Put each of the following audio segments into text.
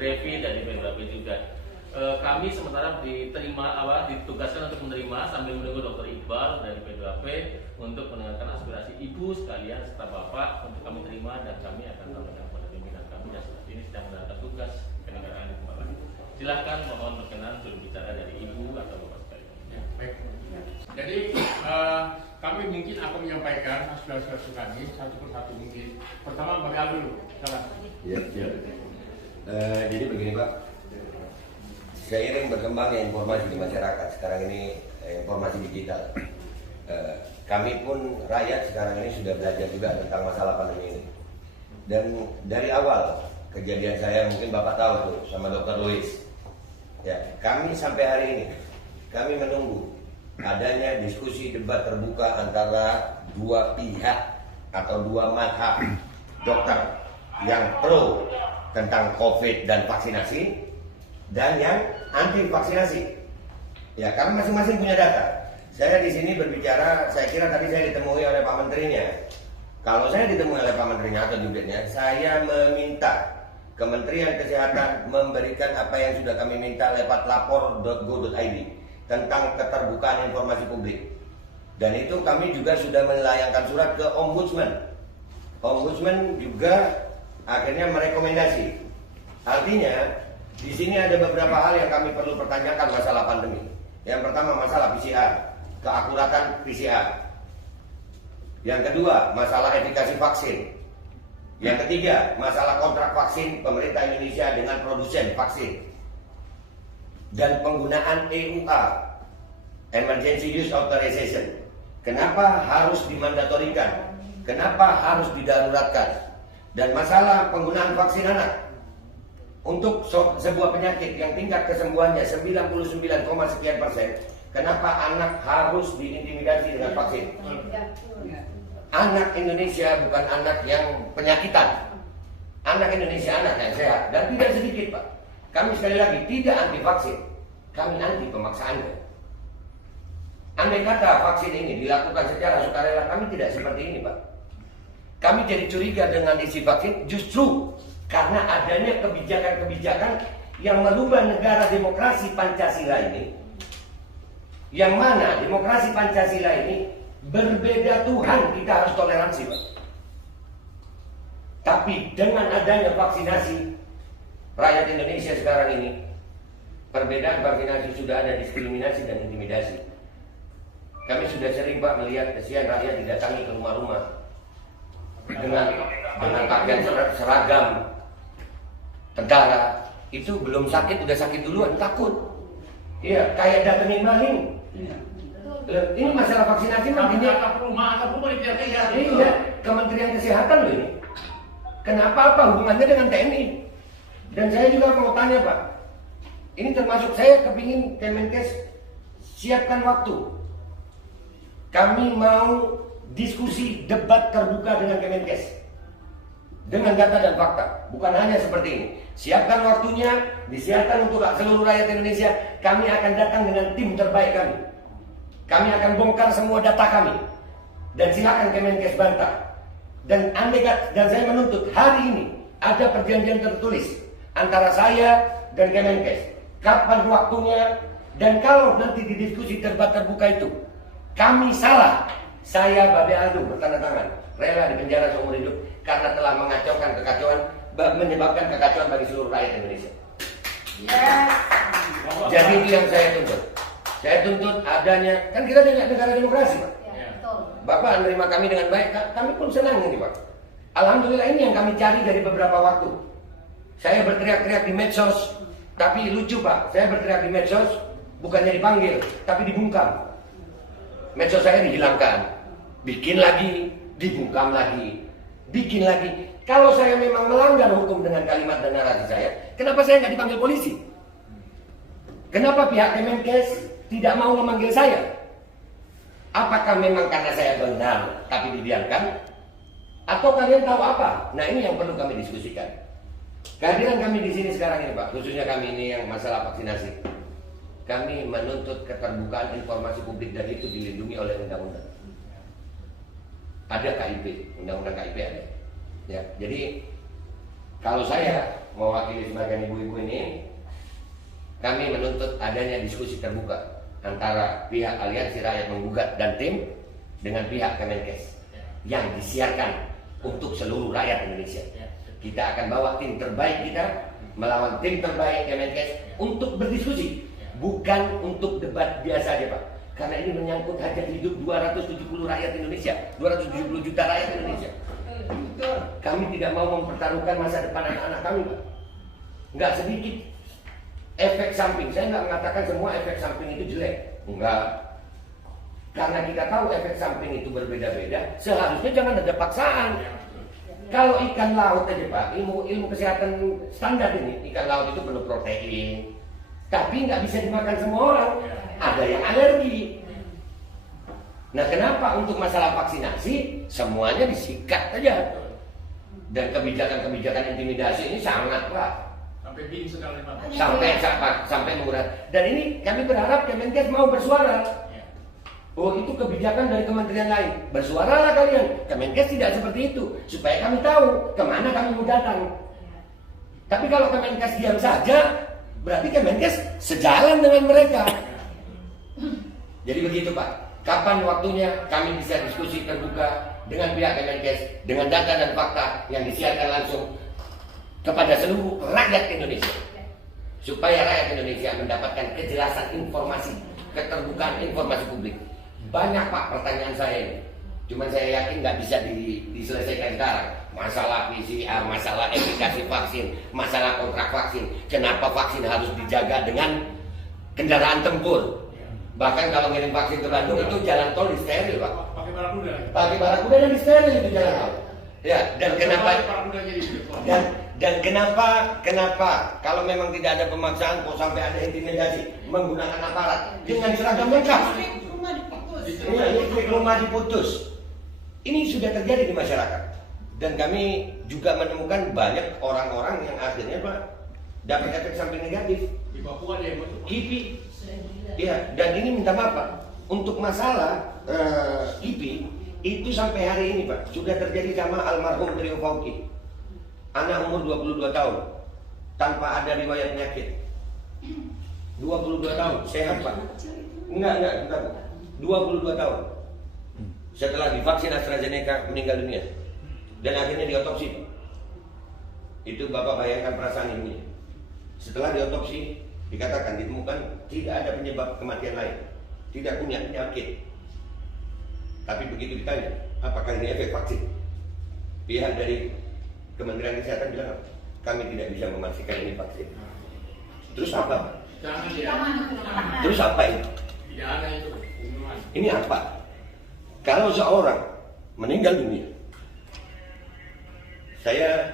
David dan P2P juga. Kami sementara ditugaskan untuk menerima sambil menunggu Dr. Iqbal dari P2P untuk mendengarkan aspirasi ibu sekalian serta bapak untuk kami terima dan kami akan sampaikan kepada pimpinan kami dan saat ini sedang menjalankan tugas kenegaraan di tempat lain. Silahkan mohon berkenan juru bicara dari ibu atau bapak sekalian. Ya, baik. Jadi kami mungkin akan menyampaikan aspirasi kami satu persatu mungkin. Pertama Mbak Al dulu. Silakan. Ya. Jadi begini Pak. Seiring berkembangnya informasi di masyarakat sekarang ini, informasi digital, kami pun rakyat sekarang ini sudah belajar juga tentang masalah pandemi ini. Dan dari awal kejadian saya, mungkin Bapak tahu tuh sama Dr. Louis, ya, kami sampai hari ini kami menunggu adanya diskusi debat terbuka antara dua pihak atau dua mazhab dokter yang pro tentang COVID dan vaksinasi dan yang anti vaksinasi. Ya, karena masing-masing punya data. Saya di sini berbicara, saya kira tadi saya ditemui oleh Pak Menterinya. Kalau saya ditemui oleh Pak Menterinya atau jubirnya, saya meminta Kementerian Kesehatan memberikan apa yang sudah kami minta lewat lapor.go.id tentang keterbukaan informasi publik. Dan itu kami juga sudah melayangkan surat ke Ombudsman. Ombudsman juga akhirnya merekomendasi. Artinya di sini ada beberapa hal yang kami perlu pertanyakan masalah pandemi. Yang pertama masalah PCR, keakuratan PCR. Yang kedua masalah efikasi vaksin. Yang ketiga masalah kontrak vaksin pemerintah Indonesia dengan produsen vaksin. Dan penggunaan EUA, Emergency Use Authorization. Kenapa harus dimandatorikan? Kenapa harus didaruratkan? Dan masalah penggunaan vaksin anak. Untuk sebuah penyakit yang tingkat kesembuhannya 99,sekian%, kenapa anak harus diintimidasi dengan vaksin? Anak Indonesia bukan anak yang penyakitan. Anak Indonesia anak yang sehat. Dan tidak sedikit Pak. Kami sekali lagi tidak anti vaksin. Kami anti pemaksaannya. Andai kata vaksin ini dilakukan secara sukarela, kami tidak seperti ini Pak. Kami jadi curiga dengan isi vaksin justru karena adanya kebijakan-kebijakan yang merubah negara demokrasi Pancasila ini, yang mana demokrasi Pancasila ini berbeda Tuhan, kita harus toleransi Pak. Tapi dengan adanya vaksinasi, rakyat Indonesia sekarang ini, perbedaan vaksinasi sudah ada diskriminasi dan intimidasi. Kami sudah sering Pak melihat kesian rakyat didatangi ke rumah-rumah dengan pakaian seragam tentara. Itu belum sakit udah sakit duluan, takut. Iya, kayak datengin maling. Ini masalah vaksinasi mah ini atap rumah dibiarkan. Iya, Kementerian Kesehatan loh ini. Kenapa apa hubungannya dengan TNI? Dan saya juga mau tanya Pak, ini termasuk saya kepingin Kemenkes siapkan waktu. Kami mau diskusi debat terbuka dengan Kemenkes dengan data dan fakta, bukan hanya seperti ini. Siapkan waktunya, disiapkan untuk seluruh rakyat Indonesia. Kami akan datang dengan tim terbaik kami. Kami akan bongkar semua data kami. Dan silakan Kemenkes bantah. Dan saya menuntut hari ini ada perjanjian tertulis antara saya dan Kemenkes. Kapan waktunya, dan kalau nanti di diskusi debat terbuka itu kami salah, saya Babe Aldo bertanda tangan rela dipenjara seumur hidup karena telah mengacaukan kekacauan, menyebabkan kekacauan bagi seluruh rakyat Indonesia. Jadi itu yang saya tuntut. Saya tuntut adanya, kan kita negara demokrasi Pak. Bapak menerima kami dengan baik, kami pun senang ini Pak. Alhamdulillah ini yang kami cari dari beberapa waktu. Saya berteriak-teriak di medsos, tapi lucu Pak, saya berteriak di medsos bukannya dipanggil, tapi dibungkam. Medsos saya dihilangkan, bikin lagi, dibungkam lagi, bikin lagi. Kalau saya memang melanggar hukum dengan kalimat dan narasi saya, kenapa saya nggak dipanggil polisi? Kenapa pihak Kemenkes tidak mau memanggil saya? Apakah memang karena saya benar tapi dibiarkan? Atau kalian tahu apa? Nah ini yang perlu kami diskusikan. Kehadiran kami di sini sekarang ini Pak, khususnya kami ini yang masalah vaksinasi. Kami menuntut keterbukaan informasi publik dan itu dilindungi oleh undang-undang. Ada KIP, undang-undang KIP ada. Ya, jadi Kalau saya mewakili sebagian ibu-ibu ini, kami menuntut adanya diskusi terbuka antara pihak Aliansi Rakyat Menggugat dan tim dengan pihak Kemenkes yang disiarkan untuk seluruh rakyat Indonesia. Kita akan bawa tim terbaik kita melawan tim terbaik Kemenkes untuk berdiskusi, bukan untuk debat biasa aja Pak. Karena ini menyangkut hajat hidup 270 rakyat Indonesia, 270 juta rakyat Indonesia. Kami tidak mau mempertaruhkan masa depan anak-anak kami Pak. Nggak sedikit efek samping. Saya nggak mengatakan semua efek samping itu jelek, enggak. Karena kita tahu efek samping itu berbeda-beda, seharusnya jangan ada paksaan. Kalau ikan laut aja Pak, ilmu kesehatan standar ini, ikan laut itu penuh protein, tapi nggak bisa dimakan semua orang. Ada yang alergi. Nah, kenapa untuk masalah vaksinasi semuanya disikat aja? Dan kebijakan-kebijakan intimidasi ini sangat Pak. Sampai bin sekali Pak. Sampai mengurang. Dan ini kami berharap Kemenkes mau bersuara. Oh, itu kebijakan dari kementerian lain. Bersuaralah kalian. Kemenkes tidak seperti itu, supaya kami tahu kemana kami mau datang. Tapi kalau Kemenkes diam saja, berarti Kemenkes sejalan dengan mereka. Jadi begitu Pak. Kapan waktunya kami bisa diskusi terbuka dengan pihak Kemenkes dengan data dan fakta yang disiarkan langsung kepada seluruh rakyat Indonesia, supaya rakyat Indonesia mendapatkan kejelasan informasi, keterbukaan informasi publik. Banyak Pak pertanyaan saya ini, cuman saya yakin nggak bisa diselesaikan sekarang. Masalah PCR, masalah efikasi vaksin, masalah kontrak vaksin. Kenapa vaksin harus dijaga dengan kendaraan tempur? Bahkan kalau ngirim vaksin ke Bandung itu jalan tol disteril Pak. Pakai barakuda. Pakai barakuda dan disteril itu jalan tol. Ya, dan kenapa? Dan kenapa kalau memang tidak ada pemaksaan kok sampai ada intimidasi menggunakan aparat dengan seragam lengkap? Listrik rumah diputus. Ini sudah terjadi di masyarakat. Dan kami juga menemukan banyak orang-orang yang akhirnya Pak dapat efek samping negatif. Di Papua dia KIPI. Iya, dan ini minta maaf Pak. Untuk masalah KIPI itu sampai hari ini Pak sudah terjadi sama almarhum Trio Fauki. Anak umur 22 tahun tanpa ada riwayat penyakit. 22 tahun, sehat Pak. Enggak, bentar. 22 tahun. Setelah divaksin AstraZeneca meninggal dunia. Dan akhirnya diotopsi Pak. Itu Bapak bayangkan perasaan ibunya. Setelah diotopsi dikatakan ditemukan tidak ada penyebab kematian lain. Tidak punya penyakit. Tapi begitu ditanya, apakah ini efek vaksin? Pihak dari Kementerian Kesehatan bilang, kami tidak bisa memastikan ini vaksin. Terus apa? Terus apa ini? Tidak ada itu. Ini apa? Kalau seorang meninggal dunia, saya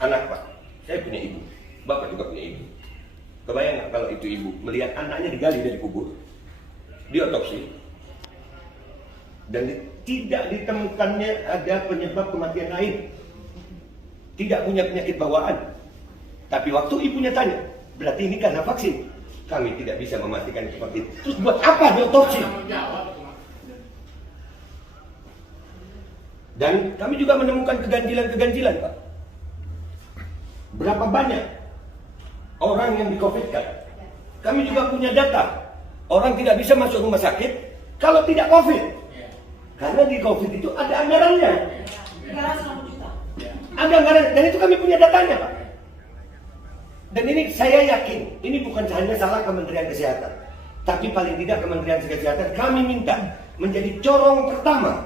anak Pak, saya punya ibu, Bapak juga punya ibu. Kebayang nggak kalau itu ibu melihat anaknya digali dari kubur, diotopsi, dan tidak ditemukannya ada penyebab kematian lain, tidak punya penyakit bawaan. Tapi waktu ibunya tanya, berarti ini karena vaksin. Kami tidak bisa memastikan itu vaksin. Terus buat apa diotopsi? Dan kami juga menemukan keganjilan-keganjilan Pak. Berapa banyak orang yang di-COVID-kan? Kami juga punya data. Orang tidak bisa masuk rumah sakit kalau tidak COVID. Karena di COVID itu ada anggarannya. Ada anggaran, dan itu kami punya datanya Pak. Dan ini saya yakin, ini bukan hanya salah Kementerian Kesehatan. Tapi paling tidak Kementerian Kesehatan kami minta menjadi corong pertama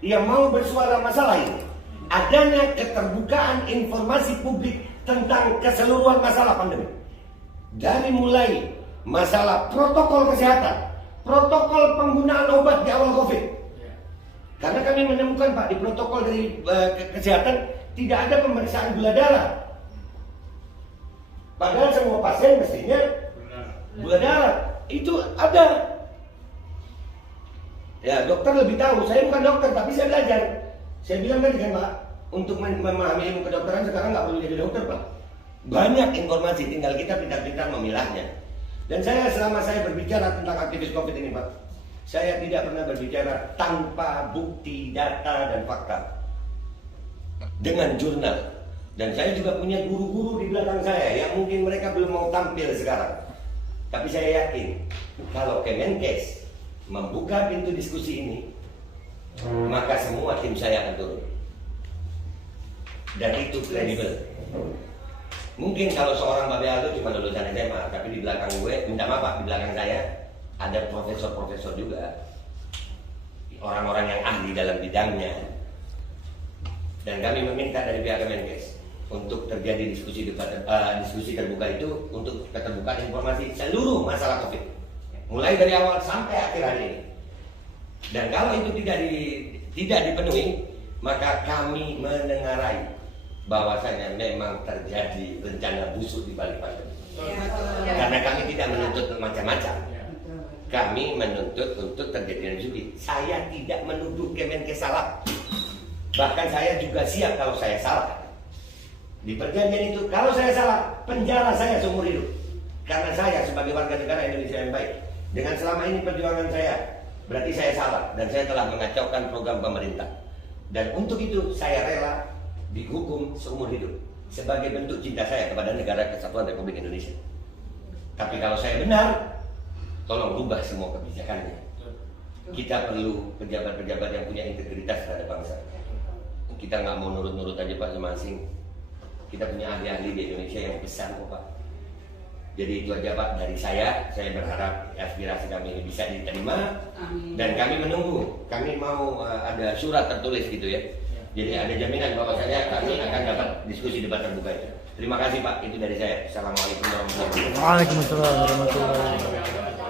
yang mau bersuara masalah ini. Adanya keterbukaan informasi publik tentang keseluruhan masalah pandemi. Dari mulai masalah protokol kesehatan, protokol penggunaan obat di awal COVID. Karena kami menemukan Pak di protokol dari kesehatan tidak ada pemeriksaan gula darah. Padahal semua pasien mestinya gula darah itu ada. Ya dokter lebih tahu. Saya bukan dokter tapi saya belajar. Saya bilang tadi kan Pak, untuk memahami ilmu kedokteran sekarang nggak perlu jadi dokter Pak. Banyak informasi, tinggal kita pintar-pintar memilahnya. Dan selama saya berbicara tentang aktivis COVID ini Pak, saya tidak pernah berbicara tanpa bukti, data, dan fakta. Dengan jurnal, Dan saya juga punya guru-guru di belakang saya yang mungkin mereka belum mau tampil sekarang. Tapi saya yakin kalau Kemenkes membuka pintu diskusi ini, maka semua tim saya akan turun. Dan itu kredibel. Mungkin kalau seorang Babe Aldo cuma lulusan SMA, tapi di belakang gue, minta maaf Pak, di belakang saya ada profesor-profesor juga, orang-orang yang ahli dalam bidangnya. Dan kami meminta dari pihak Kemenkes untuk terjadi diskusi terbuka itu untuk keterbukaan informasi seluruh masalah COVID, mulai dari awal sampai akhir hari ini. Dan kalau itu tidak dipenuhi, maka kami menengarai bahwasanya memang terjadi rencana busuk di balik pandemi. Karena kami tidak menuntut macam-macam. Kami menuntut untuk terjadinya diskusi. Saya tidak menuduh Kemenkes salah. Bahkan saya juga siap kalau saya salah. Di perjanjian itu, kalau saya salah, penjara saya seumur hidup. Karena saya sebagai warga negara Indonesia yang baik, dengan selama ini perjuangan saya, berarti saya salah. Dan saya telah mengacaukan program pemerintah. Dan untuk itu, saya rela dihukum seumur hidup. Sebagai bentuk cinta saya kepada negara Kesatuan Republik Indonesia. Tapi kalau saya benar, tolong rubah semua kebijakannya. Kita perlu pejabat-pejabat yang punya integritas terhadap bangsa. Kita nggak mau nurut-nurut aja Pak sama asing. Kita punya ahli-ahli di Indonesia yang besar kok Pak. Jadi itu aja Pak dari saya. Saya berharap aspirasi kami ini bisa diterima. Amin. Dan kami menunggu. Kami mau ada surat tertulis gitu ya. Jadi ada jaminan bahwasanya kami akan dapat diskusi debat terbuka itu. Terima kasih Pak. Itu dari saya. Assalamualaikum warahmatullahi wabarakatuh. Waalaikumsalam warahmatullahi wabarakatuh.